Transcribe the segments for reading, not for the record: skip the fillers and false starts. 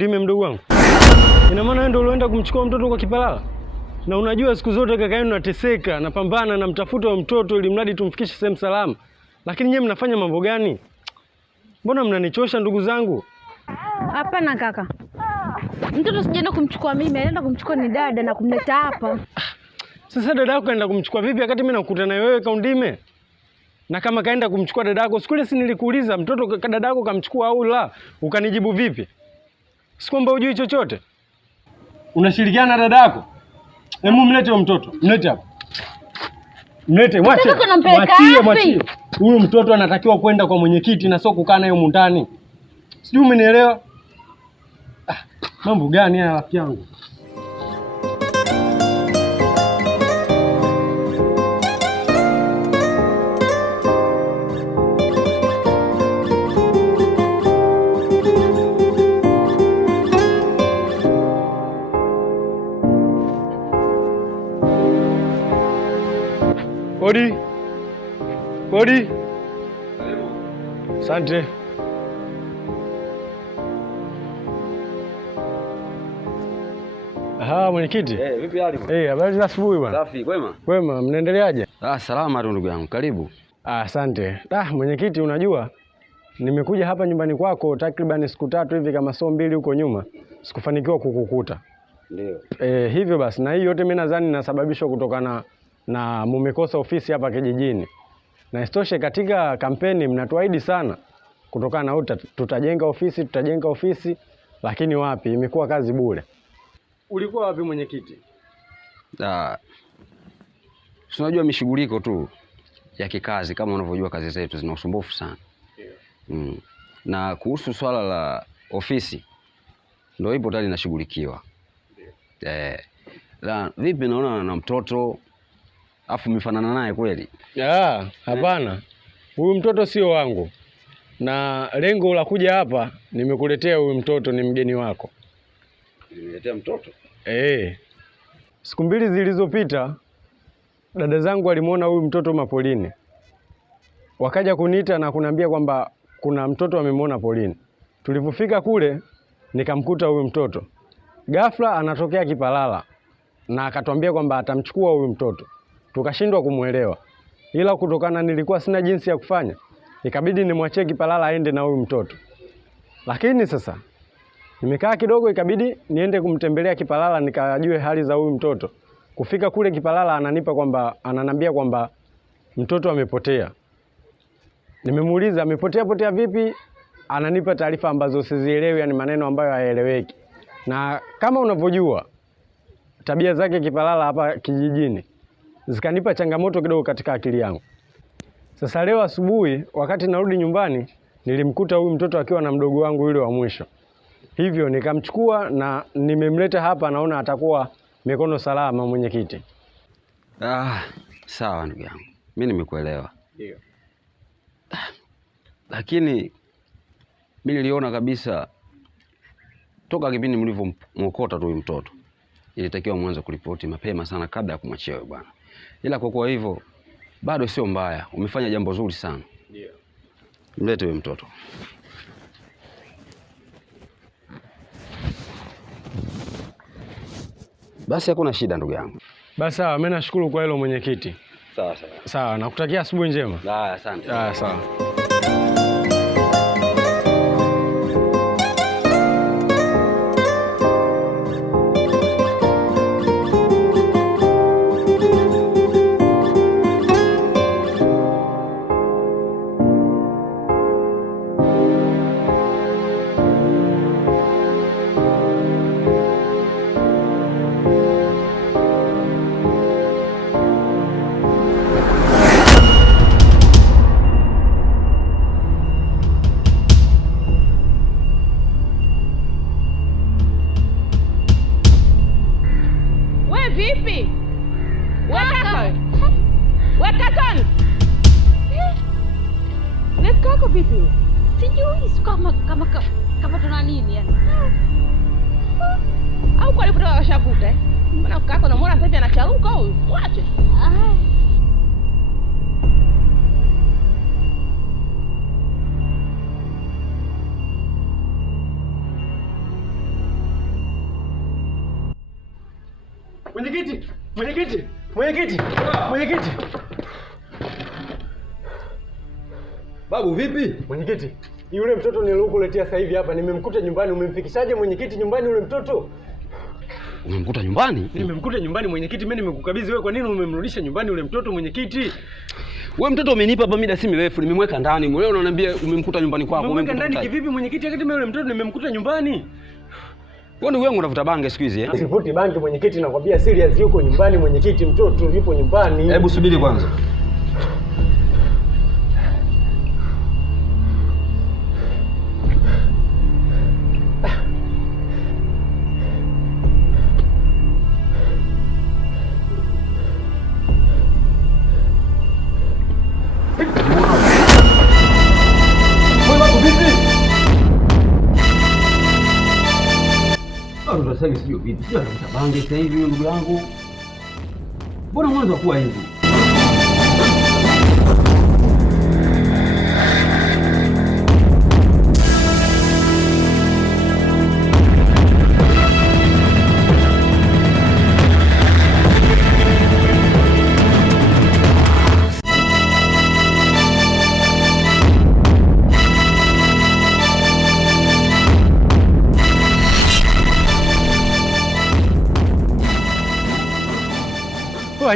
Undime mdogo wangu? Ina maana wewe ndio ulienda kumchukua mtoto kwa Kipalala? Na unajua siku zote kaka yenu nateseka, napambana na mtafuta wa mtoto ili mradi tumfikishe sehemu salama. Lakini nyewe mnafanya mambo gani? Mbona mnanichosha ndugu zangu? Hapana kaka. Mtoto sijaenda kumchukua mimi, anaenda kumchukua ni dada na kumleta hapa. Sasa dada yako kaenda kumchukua vipi wakati mimi nakukuta na wewe Kaundime? Na kama kaenda kumchukua dada yako, siku ile si nilikuuliza mtoto dada yako kamchukua au la? Ukanijibu vipi? Si kwamba hujui chochote. Unashirikiana na dada yako? Hebu mlete huyo mtoto. Mlete hapa. Mlete, mwache. Mwachie. Huyu mtoto anatakiwa kwenda kwa mwenyekiti na sio kukaa naye humu ndani. Sijui umenielewa? Mambo gani haya rafiki yangu? Odi. Odi. Asante. Mwenyekiti. Vipi hali? Habari za asubuhi bwana. Safi, kwema? Kwema, mnaendeleaje? Salama tu ndugu yangu. Karibu. Asante. Mwenyekiti, unajua nimekuja hapa nyumbani kwako takriban siku 3 hivi kama sio 2 huko nyuma. Sikufanikiwa kukukuta. Ndio. Hivyo basi na hii yote mimi nadhani inasababishwa kutokana na mumekosa ofisi hapa kijijini. Na isitoshe katika kampeni mnatuahidi sana kutokana na tutajenga ofisi, lakini wapi, imekuwa kazi bure. Ulikuwa wapi mwenyekiti? Unajua mishughuliko tu ya kikazi, kama unavyojua kazi zetu zina usumbufu sana. Yeah. Na kuhusu swala la ofisi ndio ipo tayari inashughulikiwa. Yeah. Vipi naona na mtoto afu umefanana naye kweli? Hapana. Huyu mtoto sio wangu. Na lengo la kuja hapa nimekuletea huyu mtoto, ni mgeni wako. Niletea mtoto? Siku 2 zilizopita dada zangu walimuona huyu mtoto mapolini. Wakaja kuniita na kuniambia kwamba kuna mtoto amemuona polini. Tulipofika kule nikamkuta huyu mtoto. Ghafla anatokea Kipalala na akatuambia kwamba atamchukua huyu mtoto. Tukashindwa kumuelewa. Ila kutokana nilikuwa sina jinsi ya kufanya, ikabidi nimwachie Kipalala aende na huyu mtoto. Lakini sasa nimekaa kidogo, ikabidi niende kumtembelea Kipalala nikajue hali za huyu mtoto. Kufika kule Kipalala ananiambia kwamba mtoto amepotea. Nimemuuliza amepotea vipi? Ananipa taarifa ambazo sizielewi, yani maneno ambayo hayaeleweki. Na kama unavyojua tabia zake Kipalala hapa kijijini zikanipa changamoto kidogo katika akili yangu. Sasa leo asubuhi wakati narudi nyumbani nilimkuta huyu mtoto akiwa na mdogo wangu yule wa mwisho. Hivyo nikamchukua na nimemleta hapa, naona atakuwa mikono salama mwenyekiti. Sawa ndugu yangu. Mimi nimekuelewa. Ndio. Lakini mimi niliona kabisa toka kipindi mlivyomwokota tu mtoto ilitakiwa mwanzo kuripoti mapema sana kabla ya kumwachia wewe bwana. Ila kwa kuwa hivyo bado sio mbaya, umefanya jambo zuri sana. Ndio. Mlete wewe mtoto. Basi hakuna shida ndugu yangu. Basi sawa, mimi nashukuru kwa hilo mwenyekiti. Sawa. Sawa, nakutakia asubuhi njema. Asante. Sawa. Sijui kama tuna nini yani. Au kwa alipotoka kashavuta Mbona kaka unamwona sasa hivi anacharuka huyu? Mwache. Mwenyekiti! Mwenyekiti! Mwenyekiti! Mwenyekiti! Babu vipi? Mwenyekiti, yule mtoto niliokuletea sasa hivi hapa nimemkuta nyumbani. Umemfikishaje mwenyekiti nyumbani yule mtoto? Umemkuta nyumbani? Nimemkuta nyumbani mwenyekiti. Mimi nimekukabidhi wewe, kwa nini umemrudisha nyumbani yule mtoto mwenyekiti? Wewe mtoto umenipa hapa muda si mirefu, nimemweka ndani. Wewe unaniambia umemkuta nyumbani kwako. Umemweka ndani kivipi mwenyekiti? Wakati mimi yule mtoto nimemkuta nyumbani. Wewe ndugu yangu unavuta bange siku hizi Sivuti bange mwenyekiti, nakwambia serious, yuko nyumbani mwenyekiti, mtoto yupo nyumbani. Hebu subiri kwanza. Sasa sio vipi? Sio anabange sasa hivi ndugu yangu. Mbona mwanzo kuwa hivi?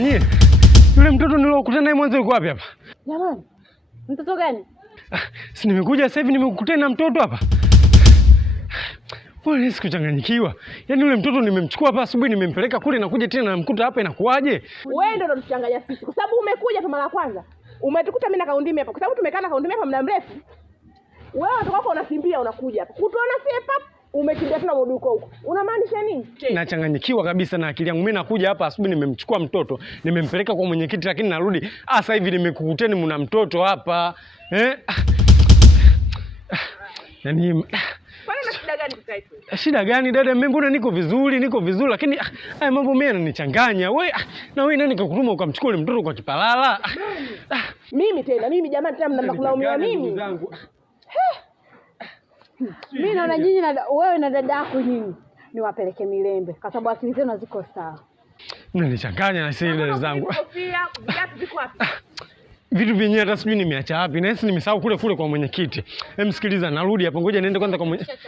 Nyie, yule mtoto nilokutana naye mwanzo yuko wapi hapa? Jamani, mtoto gani? Si nimekuja sasa hivi nimekukutana na mtoto hapa. Mbona sikuchanganyikiwa? Yaani yule mtoto nimemchukua hapa asubuhi nimempeleka kule na kuja tena namkuta hapa, inakuaje? Wewe ndio unatuchanganya sisi. Kwa sababu umekuja hapa mara ya kwanza. Umetukuta mimi na Kaundimi hapa. Kwa sababu tumekaa na Kaundimi hapa muda mrefu. Wewe watu wako unakimbia unakuja hapa. Kutuona si hapa umekimbia tena mrudi huko. Unamaanisha nini? Nachanganyikiwa kabisa na akili yangu. Mimi nakuja hapa asubuhi nimemchukua mtoto, nimempeleka kwa mwenyekiti, lakini narudi sasa hivi nimekukuteni mna mtoto hapa. Yaani kwani na shida gani kukaa hivi? Shida gani dada? Mimi mbona niko vizuri lakini haya mambo mimi yananichanganya. Wewe na wewe nani kakutuma ukamchukua yule mtoto kwa kipalala? Mimi jamani tena mnakulaumiwa mimi. Mimi naona nyinyi na wewe na dada yako nyinyi niwapeleke Milembe kwa sababu akili zenu haziko sawa. Mnanichanganya na sisi dada zangu. Viatu viko wapi? Vitu vyenyewe hata sijui nimeacha wapi. Na sisi nimesahau kule kwa mwenyekiti. Msikiliza, narudi hapo, ngoja niende kwanza kwa mwenyekiti.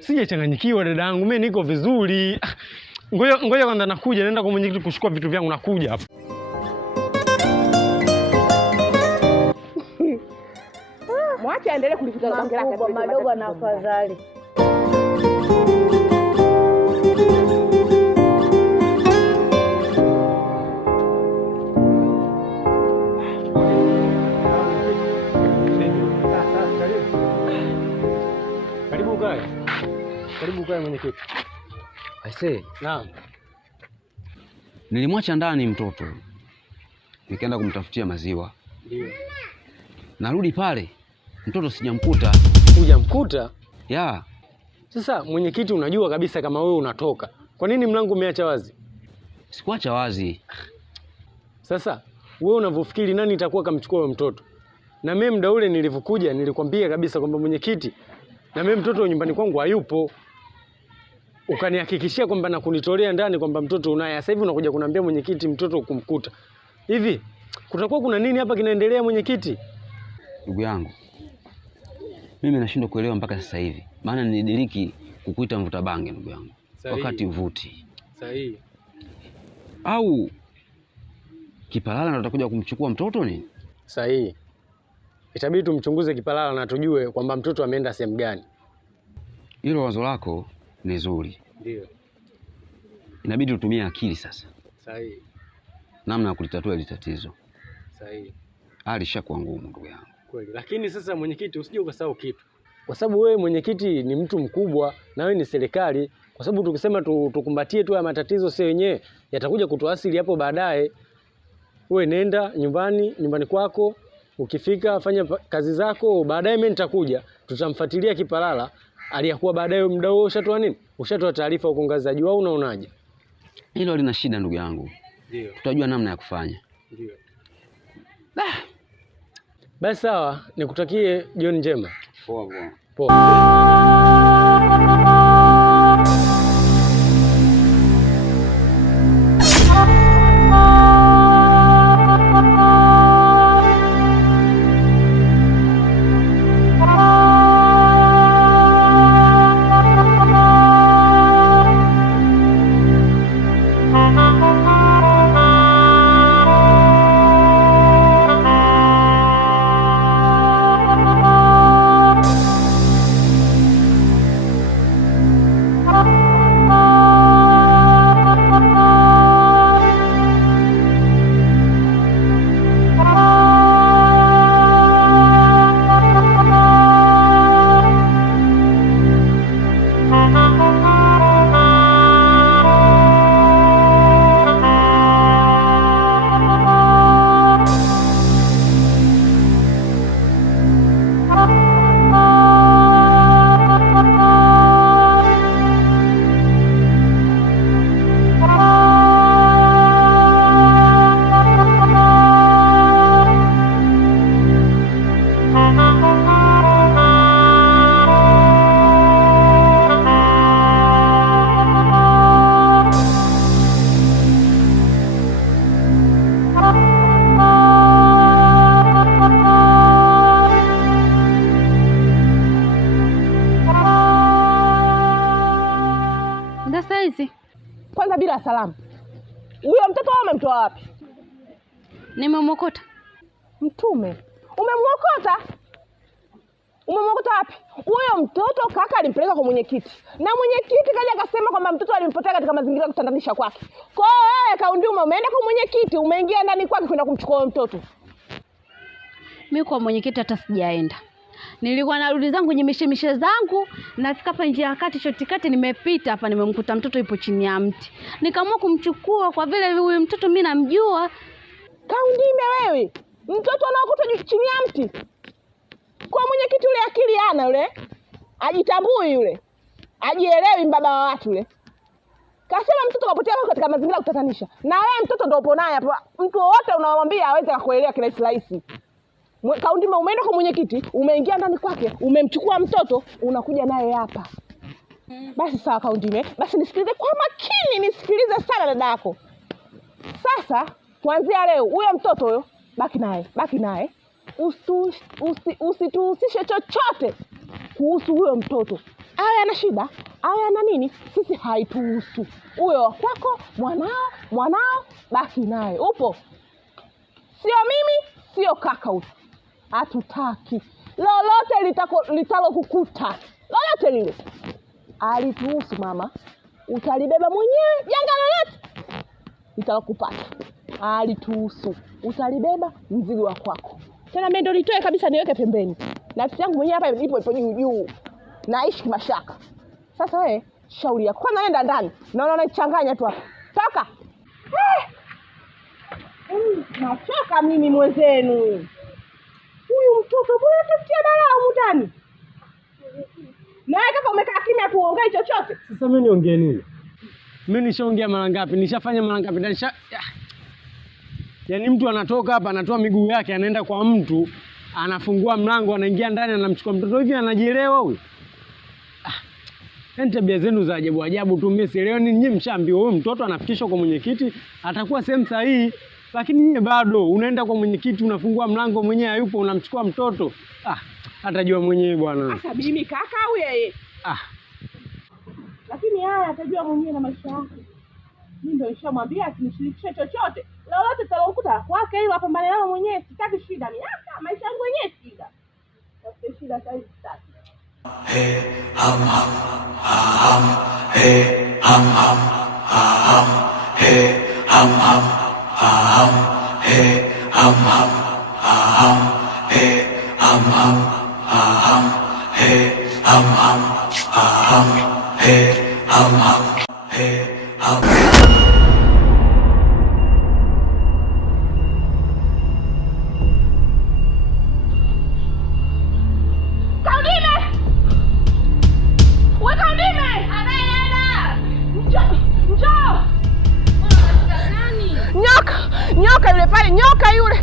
Sijachanganyikiwa dada yangu, mimi niko vizuri. Ngoja kwanza nakuja, naenda kwa mwenyekiti kuchukua vitu vyangu, nakuja hapo. Mwache aendelee kulifuta bange lake kwa madogo na afadhali. Karibu kae mwenyekiti. Aisee. Naam. Nilimwacha ndani mtoto. Nikaenda kumtafutia maziwa. Ndio. Narudi pale. Mtoto sijamkuta. Hujamkuta? Ya. Sasa mwenyekiti, unajua kabisa kama wewe unatoka. Kwa nini mlango umeacha wazi? Sikuacha wazi. Sasa wewe unavyofikiri nani itakuwa kamchukua huyo mtoto? Na mimi muda ule nilivyokuja nilikwambia kabisa kwamba mwenyekiti, na mimi mtoto nyumbani kwangu hayupo. Ukanihakikishia kwamba na kunitolea ndani kwamba mtoto unaye. Sasa hivi unakuja kuniambia mwenyekiti mtoto kumkuta. Hivi kutakuwa kuna nini hapa kinaendelea mwenyekiti? Ndugu yangu, mimi nashindwa kuelewa mpaka sasa hivi. Maana nilidiriki kukuita mvuta bange ndugu yangu. Wakati mvuti. Sahihi. Au kipalala ndo atakuja kumchukua mtoto ni? Sahihi. Itabidi tumchunguze kipalala na tujue kwamba mtoto ameenda sehemu gani. Hilo wazo lako ni zuri. Ndio. Inabidi utumie akili sasa. Sahihi. Namna ya kulitatua hili tatizo. Sahihi. Hali ishakuwa ngumu ndugu yangu. Kweli. Lakini sasa mwenyekiti, usije ukasahau kitu. Kwa sababu wewe mwenyekiti ni mtu mkubwa na wewe ni serikali. Kwa sababu tukisema tukumbatie tu ya matatizo sio wenyewe yatakuja kutuasili hapo baadaye. Wewe nenda nyumbani kwako, ukifika fanya kazi zako, baadaye mimi nitakuja, tutamfuatilia kipalala, aliyakuwa baadaye muda huo ushatoa nini? Ushatoa taarifa huko ngazi za juu au unaonaje? Hilo lina shida ndugu yangu. Ndio. Tutajua namna ya kufanya. Ndio. Basi sawa, nikutakie jioni njema. Poa poa. Poa. hizi. Kwanza bila salamu. Huyo mtoto wao umemtoa wapi? Nimemwokota. Mtume. Umemwokota? Umemwokota wapi? Huyo mtoto kaka alimpeleka kwa mwenyekiti. Na mwenyekiti kaja akasema kwamba mtoto alimpotea katika mazingira ya kutandanisha kwake. Kwa hiyo wewe Kaundima umeenda kwa mwenyekiti, umeingia ndani kwake kwenda kumchukua mtoto. Mimi kwa mwenyekiti hata sijaenda. Nilikuwa narudi zangu kwenye mishemishe zangu, nafika hapa njia ya kati shotikati, nimepita hapa nimemkuta mtoto yupo chini ya mti. Nikaamua kumchukua kwa vile huyu mtoto mimi namjua. Kaundime wewe. Mtoto anaokuta chini ya mti. Kwa mwenyekiti yule akili ana yule. Ajitambui yule. Ajielewi mbaba wa watu yule. Kasema mtoto kapotea katika mazingira ya kutatanisha. Na wewe mtoto ndio upo naye hapa. Mtu wote unamwambia aweze kukuelewa kirahisi rahisi. Kaundima umeenda kwa mwenyekiti, umeingia ndani kwake, umemchukua mtoto, unakuja naye hapa. Basi sawa Kaundime, basi nisikilize kwa makini, nisikilize sana dada yako. Sasa kuanzia leo huyo mtoto huyo baki naye. Usituhusishe chochote kuhusu huyo mtoto. Awe ana shida, awe ana nini, sisi haituhusu. Huyo wako, mwanao, baki naye. Upo? Sio mimi, sio kaka huyu. Hatutaki. Lolote litalokukuta. Lolote lile. Alituhusu mama. Utalibeba mwenyewe. Janga lolote litalokupata. Alituhusu. Utalibeba mzigo wa kwako. Tena mimi ndo nitoe kabisa niweke pembeni. Nafsi yangu mwenyewe hapa ipo juu. Naishi mashaka. Sasa wewe shauri yako. Kwanza nenda ndani. Naona unachanganya tu hapa. Toka. Nachoka mimi mwenzenu. Huyu mtoto bwana tafutia balaa humu ndani. Na kaka umekaa kimya tuongee chochote. Sasa mimi niongee nini? Mimi nishaongea mara ngapi? Nishafanya mara ngapi? Yaani mtu anatoka hapa anatoa miguu yake anaenda kwa mtu, anafungua mlango anaingia ndani anamchukua mtoto hivi anajielewa huyu? Yaani tabia zenu za ajabu ajabu tu, mimi sielewi. Nyinyi mshaambiwa huyu mtoto anafikishwa kwa mwenyekiti, atakuwa sehemu sahihi. Lakini yeye bado unaenda kwa mwenyekiti, unafungua mlango mwenyewe hayupo, unamchukua mtoto. Atajua mwenyewe bwana. Sasa mimi kaka au yeye? Lakini haya atajua mwenyewe na maisha yake. Mimi ndio nishamwambia asinishirikishe chochote. Lolote talokuta kwake hilo apambane nalo mwenyewe, sitaki shida mimi. Maisha yangu mwenyewe shida. Sasa shida sitaki. Ham ham ham ham ham ham ham ham ham ham ham ham ham ham ham ham ham ham ham. Nyoka yule pale, nyoka yule.